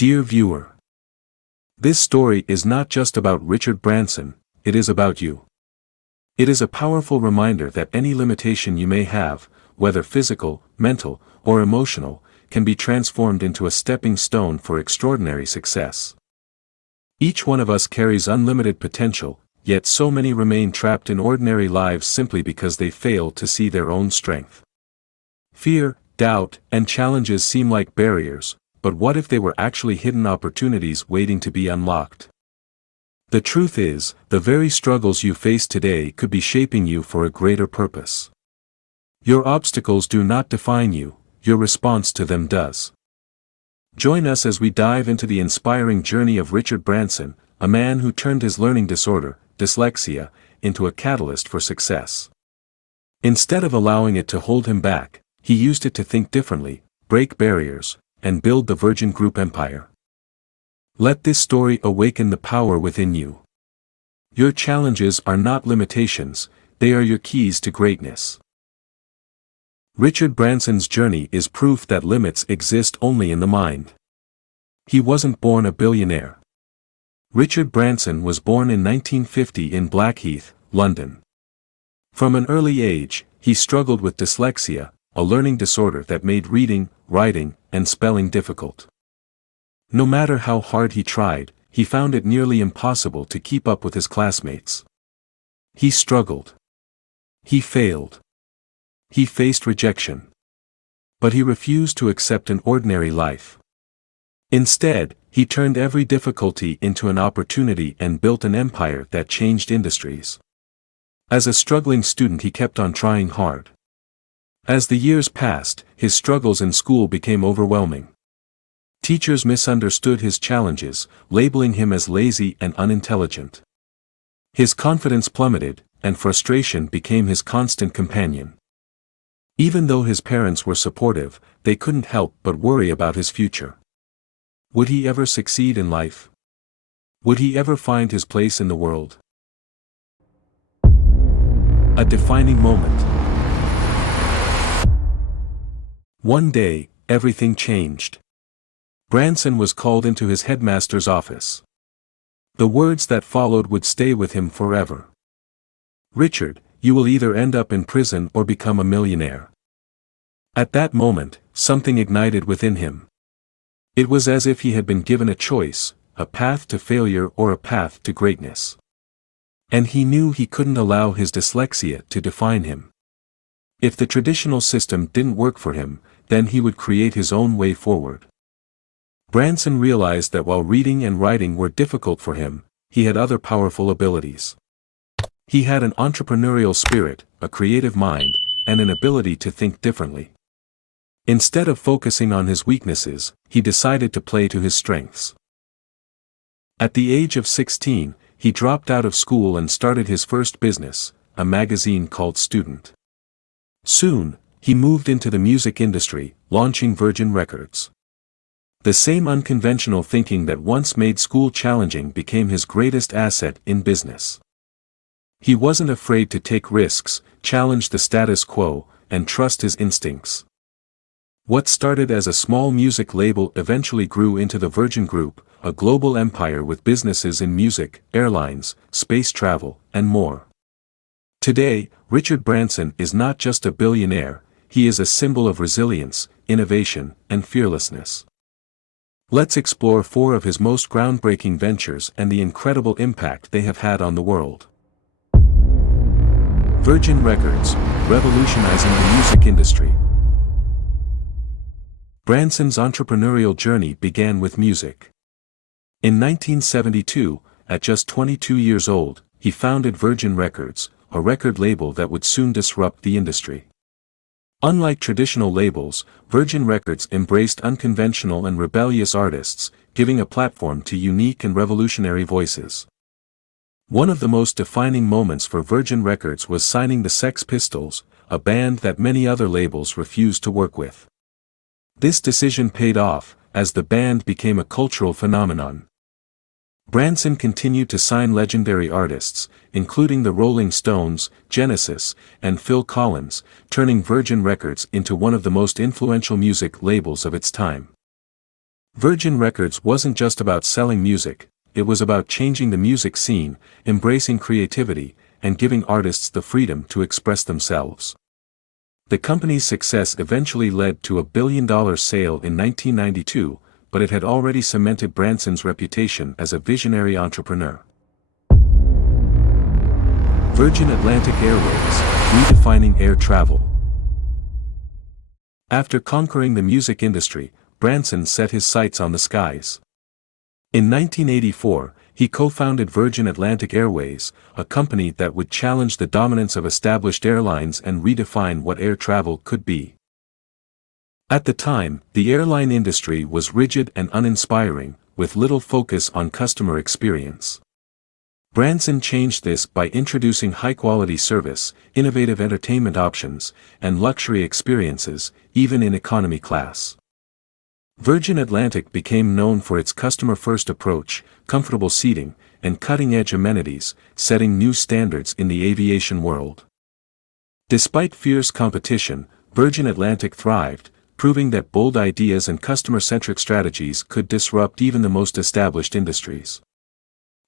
Dear viewer, this story is not just about Richard Branson, it is about you. It is a powerful reminder that any limitation you may have, whether physical, mental, or emotional, can be transformed into a stepping stone for extraordinary success. Each one of us carries unlimited potential, yet so many remain trapped in ordinary lives simply because they fail to see their own strength. Fear, doubt, and challenges seem like barriers, but what if they were actually hidden opportunities waiting to be unlocked? The truth is, the very struggles you face today could be shaping you for a greater purpose. Your obstacles do not define you, your response to them does. Join us as we dive into the inspiring journey of Richard Branson, a man who turned his learning disorder, dyslexia, into a catalyst for success. Instead of allowing it to hold him back, he used it to think differently, break barriers, and build the Virgin Group empire. Let this story awaken the power within you. Your challenges are not limitations, they are your keys to greatness. Richard Branson's journey is proof that limits exist only in the mind. He wasn't born a billionaire. Richard Branson was born in 1950 in Blackheath, London. From an early age, he struggled with dyslexia, a learning disorder that made reading, writing, and spelling difficult. No matter how hard he tried, he found it nearly impossible to keep up with his classmates. He struggled. He failed. He faced rejection. But he refused to accept an ordinary life. Instead, he turned every difficulty into an opportunity and built an empire that changed industries. As a struggling student, he kept on trying hard. As the years passed, his struggles in school became overwhelming. Teachers misunderstood his challenges, labeling him as lazy and unintelligent. His confidence plummeted, and frustration became his constant companion. Even though his parents were supportive, they couldn't help but worry about his future. Would he ever succeed in life? Would he ever find his place in the world? A defining moment. One day, everything changed. Branson was called into his headmaster's office. The words that followed would stay with him forever. "Richard, you will either end up in prison or become a millionaire." At that moment, something ignited within him. It was as if he had been given a choice, a path to failure or a path to greatness. And he knew he couldn't allow his dyslexia to define him. If the traditional system didn't work for him, then he would create his own way forward. Branson realized that while reading and writing were difficult for him, he had other powerful abilities. He had an entrepreneurial spirit, a creative mind, and an ability to think differently. Instead of focusing on his weaknesses, he decided to play to his strengths. At the age of 16, he dropped out of school and started his first business, a magazine called Student. Soon, he moved into the music industry, launching Virgin Records. The same unconventional thinking that once made school challenging became his greatest asset in business. He wasn't afraid to take risks, challenge the status quo, and trust his instincts. What started as a small music label eventually grew into the Virgin Group, a global empire with businesses in music, airlines, space travel, and more. Today, Richard Branson is not just a billionaire, he is a symbol of resilience, innovation, and fearlessness. Let's explore 4 of his most groundbreaking ventures and the incredible impact they have had on the world. Virgin Records, revolutionizing the music industry. Branson's entrepreneurial journey began with music. In 1972, at just 22 years old, he founded Virgin Records, a record label that would soon disrupt the industry. Unlike traditional labels, Virgin Records embraced unconventional and rebellious artists, giving a platform to unique and revolutionary voices. One of the most defining moments for Virgin Records was signing the Sex Pistols, a band that many other labels refused to work with. This decision paid off, as the band became a cultural phenomenon. Branson continued to sign legendary artists, including the Rolling Stones, Genesis, and Phil Collins, turning Virgin Records into one of the most influential music labels of its time. Virgin Records wasn't just about selling music, it was about changing the music scene, embracing creativity, and giving artists the freedom to express themselves. The company's success eventually led to a billion-dollar sale in 1992, but it had already cemented Branson's reputation as a visionary entrepreneur. Virgin Atlantic Airways, redefining air travel. After conquering the music industry, Branson set his sights on the skies. In 1984, he co-founded Virgin Atlantic Airways, a company that would challenge the dominance of established airlines and redefine what air travel could be. At the time, the airline industry was rigid and uninspiring, with little focus on customer experience. Branson changed this by introducing high-quality service, innovative entertainment options, and luxury experiences, even in economy class. Virgin Atlantic became known for its customer-first approach, comfortable seating, and cutting-edge amenities, setting new standards in the aviation world. Despite fierce competition, Virgin Atlantic thrived, proving that bold ideas and customer-centric strategies could disrupt even the most established industries.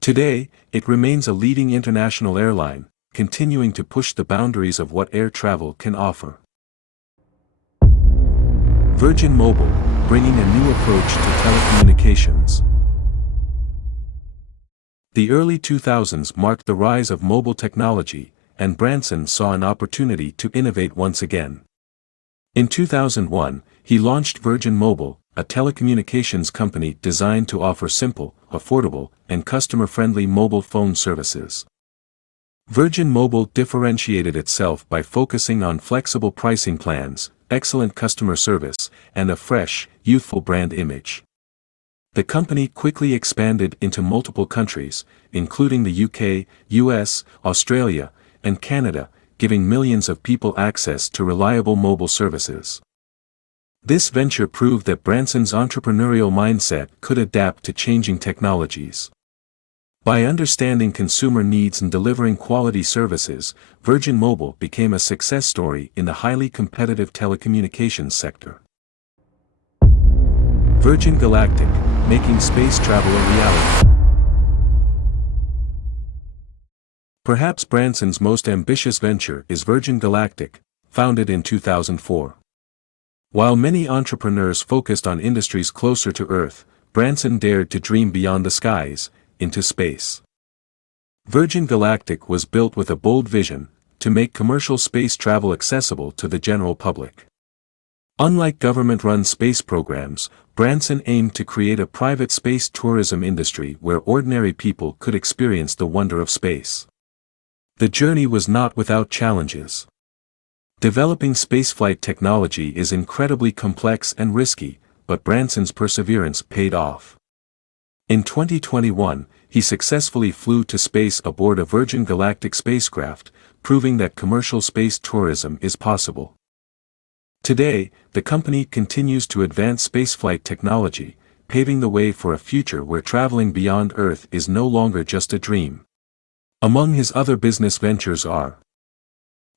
Today, it remains a leading international airline, continuing to push the boundaries of what air travel can offer. Virgin Mobile, bringing a new approach to telecommunications. The early 2000s marked the rise of mobile technology, and Branson saw an opportunity to innovate once again. In 2001, he launched Virgin Mobile, a telecommunications company designed to offer simple, affordable, and customer-friendly mobile phone services. Virgin Mobile differentiated itself by focusing on flexible pricing plans, excellent customer service, and a fresh, youthful brand image. The company quickly expanded into multiple countries, including the UK, US, Australia, and Canada, giving millions of people access to reliable mobile services. This venture proved that Branson's entrepreneurial mindset could adapt to changing technologies. By understanding consumer needs and delivering quality services, Virgin Mobile became a success story in the highly competitive telecommunications sector. Virgin Galactic, making space travel a reality. Perhaps Branson's most ambitious venture is Virgin Galactic, founded in 2004. While many entrepreneurs focused on industries closer to Earth, Branson dared to dream beyond the skies, into space. Virgin Galactic was built with a bold vision, to make commercial space travel accessible to the general public. Unlike government-run space programs, Branson aimed to create a private space tourism industry where ordinary people could experience the wonder of space. The journey was not without challenges. Developing spaceflight technology is incredibly complex and risky, but Branson's perseverance paid off. In 2021, he successfully flew to space aboard a Virgin Galactic spacecraft, proving that commercial space tourism is possible. Today, the company continues to advance spaceflight technology, paving the way for a future where traveling beyond Earth is no longer just a dream. Among his other business ventures are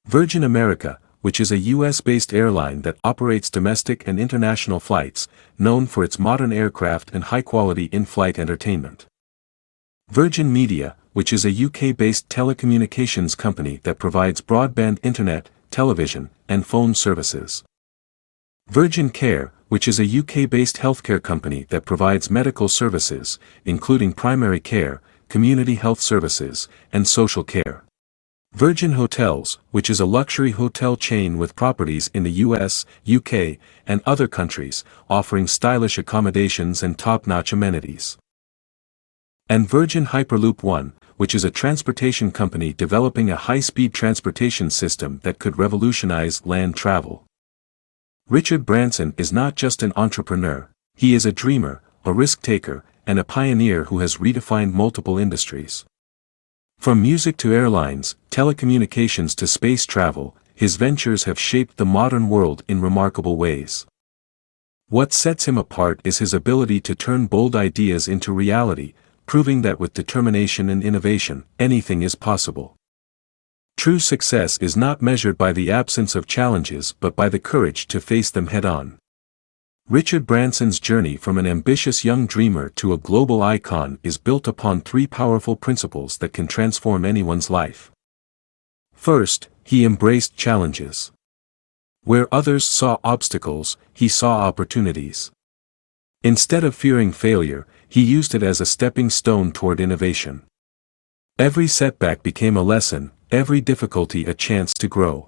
Virgin America, which is a US-based airline that operates domestic and international flights, known for its modern aircraft and high-quality in-flight entertainment. Virgin Media, which is a UK-based telecommunications company that provides broadband internet, television, and phone services. Virgin Care, which is a UK-based healthcare company that provides medical services, including primary care, community health services, and social care. Virgin Hotels, which is a luxury hotel chain with properties in the US, UK, and other countries, offering stylish accommodations and top-notch amenities. And Virgin Hyperloop One, which is a transportation company developing a high-speed transportation system that could revolutionize land travel. Richard Branson is not just an entrepreneur, he is a dreamer, a risk-taker, and a pioneer who has redefined multiple industries. From music to airlines, telecommunications to space travel, his ventures have shaped the modern world in remarkable ways. What sets him apart is his ability to turn bold ideas into reality, proving that with determination and innovation, anything is possible. True success is not measured by the absence of challenges but by the courage to face them head-on. Richard Branson's journey from an ambitious young dreamer to a global icon is built upon three powerful principles that can transform anyone's life. First, he embraced challenges. Where others saw obstacles, he saw opportunities. Instead of fearing failure, he used it as a stepping stone toward innovation. Every setback became a lesson, every difficulty a chance to grow.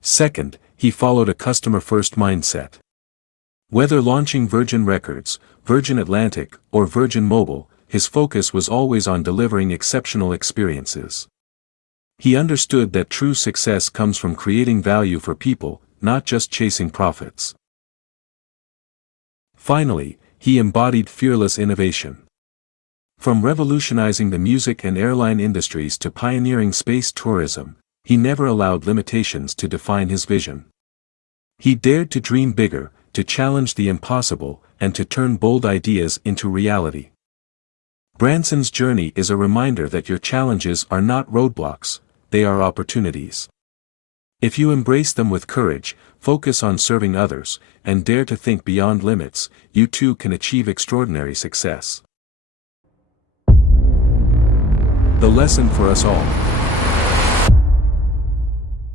Second, he followed a customer-first mindset. Whether launching Virgin Records, Virgin Atlantic, or Virgin Mobile, his focus was always on delivering exceptional experiences. He understood that true success comes from creating value for people, not just chasing profits. Finally, he embodied fearless innovation. From revolutionizing the music and airline industries to pioneering space tourism, he never allowed limitations to define his vision. He dared to dream bigger, to challenge the impossible, and to turn bold ideas into reality. Branson's journey is a reminder that your challenges are not roadblocks, they are opportunities. If you embrace them with courage, focus on serving others, and dare to think beyond limits, you too can achieve extraordinary success. The lesson for us all.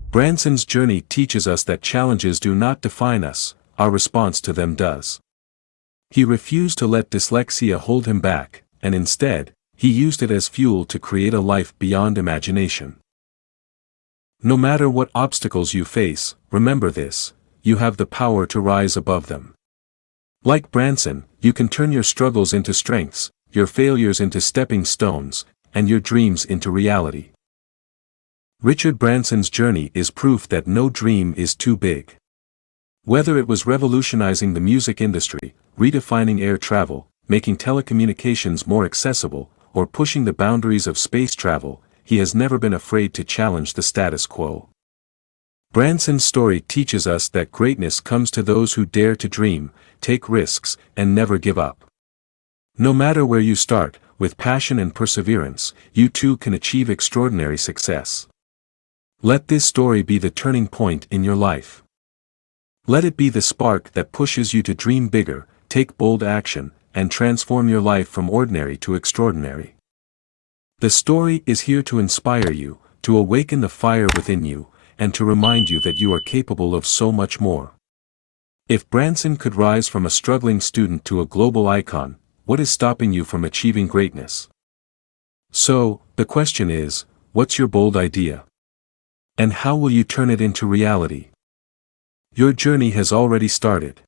Branson's journey teaches us that challenges do not define us, our response to them does. He refused to let dyslexia hold him back, and instead, he used it as fuel to create a life beyond imagination. No matter what obstacles you face, remember this: you have the power to rise above them. Like Branson, you can turn your struggles into strengths, your failures into stepping stones, and your dreams into reality. Richard Branson's journey is proof that no dream is too big. Whether it was revolutionizing the music industry, redefining air travel, making telecommunications more accessible, or pushing the boundaries of space travel, he has never been afraid to challenge the status quo. Branson's story teaches us that greatness comes to those who dare to dream, take risks, and never give up. No matter where you start, with passion and perseverance, you too can achieve extraordinary success. Let this story be the turning point in your life. Let it be the spark that pushes you to dream bigger, take bold action, and transform your life from ordinary to extraordinary. The story is here to inspire you, to awaken the fire within you, and to remind you that you are capable of so much more. If Branson could rise from a struggling student to a global icon, what is stopping you from achieving greatness? So, the question is, what's your bold idea? And how will you turn it into reality? Your journey has already started.